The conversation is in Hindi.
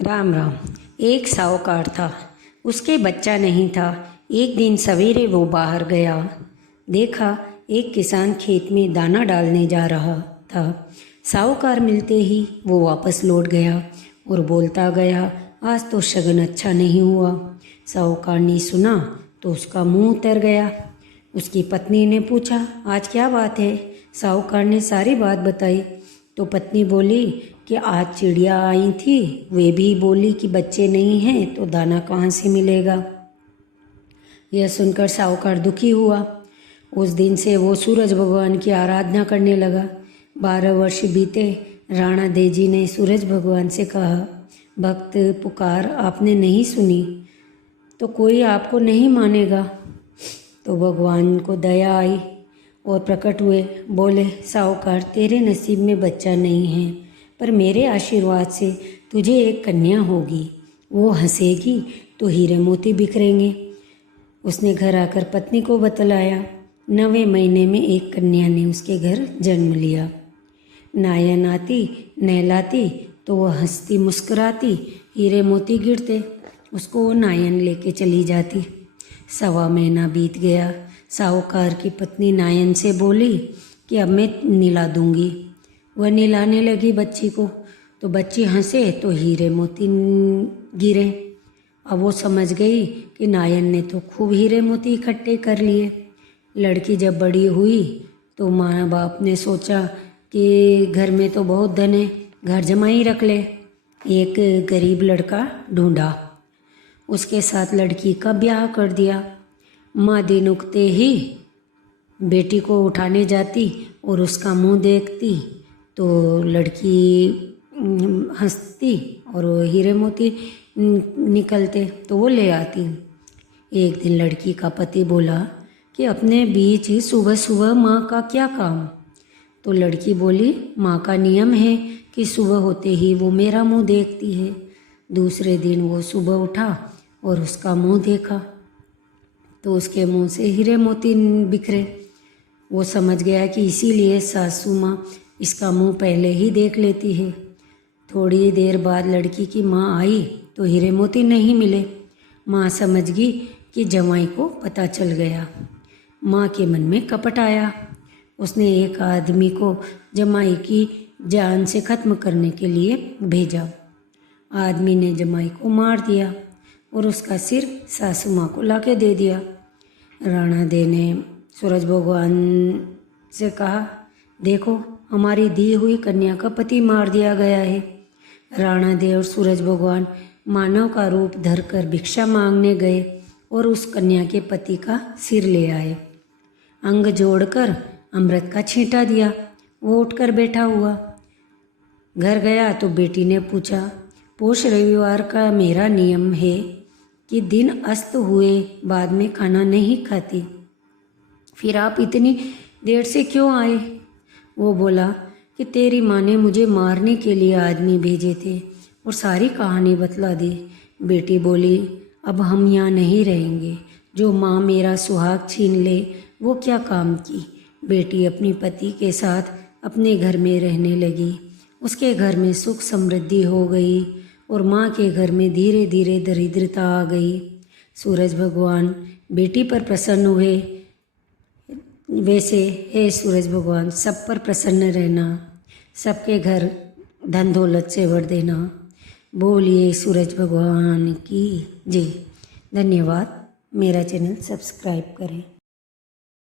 राम राम। एक साहूकार था, उसके बच्चा नहीं था। एक दिन सवेरे वो बाहर गया, देखा एक किसान खेत में दाना डालने जा रहा था। साहूकार मिलते ही वो वापस लौट गया और बोलता गया, आज तो शगन अच्छा नहीं हुआ। साहूकार ने सुना तो उसका मुंह उतर गया। उसकी पत्नी ने पूछा, आज क्या बात है? साहूकार ने सारी बात बताई तो पत्नी बोली कि आज चिड़िया आई थी, वे भी बोली कि बच्चे नहीं हैं तो दाना कहाँ से मिलेगा। यह सुनकर साहूकार दुखी हुआ। उस दिन से वो सूरज भगवान की आराधना करने लगा। 12 वर्ष बीते। राणा देजी ने सूरज भगवान से कहा, भक्त पुकार आपने नहीं सुनी तो कोई आपको नहीं मानेगा। तो भगवान को दया आई और प्रकट हुए। बोले, साहूकार तेरे नसीब में बच्चा नहीं है, पर मेरे आशीर्वाद से तुझे एक कन्या होगी। वो हंसेगी तो हीरे मोती बिखरेंगे। उसने घर आकर पत्नी को बतलाया। 9वें महीने में एक कन्या ने उसके घर जन्म लिया। नायन आती नहलाती तो वह हंसती मुस्कुराती, हीरे मोती गिरते, उसको वो नायन लेके चली जाती। 1.25 महीना बीत गया। साहूकार की पत्नी नायन से बोली कि अब मैं निला दूंगी। वह निलाने लगी बच्ची को, तो बच्ची हंसे तो हीरे मोती गिरे। अब वो समझ गई कि नायन ने तो खूब हीरे मोती इकट्ठे कर लिए। लड़की जब बड़ी हुई तो माँ बाप ने सोचा कि घर में तो बहुत धन है, घर जमाई रख ले। एक गरीब लड़का ढूंढा, उसके साथ लड़की का ब्याह कर दिया। माँ दिन उगते ही बेटी को उठाने जाती और उसका मुंह देखती तो लड़की हंसती और वो हीरे मोती निकलते तो वो ले आती। एक दिन लड़की का पति बोला कि अपने बीच ही सुबह सुबह माँ का क्या काम? तो लड़की बोली, माँ का नियम है कि सुबह होते ही वो मेरा मुंह देखती है। दूसरे दिन वो सुबह उठा और उसका मुंह देखा तो उसके मुंह से हीरे मोती बिखरे। वो समझ गया कि इसीलिए सासू माँ इसका मुंह पहले ही देख लेती है। थोड़ी देर बाद लड़की की माँ आई तो हीरे मोती नहीं मिले। माँ समझ गई कि जवाई को पता चल गया। माँ के मन में कपट आया। उसने एक आदमी को जमाई की जान से ख़त्म करने के लिए भेजा। आदमी ने जमाई को मार दिया और उसका सिर सासू माँ को लाके दे दिया। राणा दे ने सूरज भगवान से कहा, देखो हमारी दी हुई कन्या का पति मार दिया गया है। राणा दे और सूरज भगवान मानव का रूप धरकर भिक्षा मांगने गए और उस कन्या के पति का सिर ले आए। अंग जोड़कर अमृत का छींटा दिया। वो उठकर बैठा हुआ। घर गया तो बेटी ने पूछा, पोष रविवार का मेरा नियम है कि दिन अस्त हुए बाद में खाना नहीं खाती, फिर आप इतनी देर से क्यों आए? वो बोला कि तेरी माँ ने मुझे मारने के लिए आदमी भेजे थे और सारी कहानी बतला दी। बेटी बोली, अब हम यहाँ नहीं रहेंगे, जो माँ मेरा सुहाग छीन ले वो क्या काम की। बेटी अपनी पति के साथ अपने घर में रहने लगी। उसके घर में सुख समृद्धि हो गई और माँ के घर में धीरे धीरे दरिद्रता आ गई। सूरज भगवान बेटी पर प्रसन्न हुए। वैसे हे सूरज भगवान सब पर प्रसन्न रहना, सबके घर धन दौलत से भर देना। बोलिए सूरज भगवान की जय। धन्यवाद। मेरा चैनल सब्सक्राइब करें।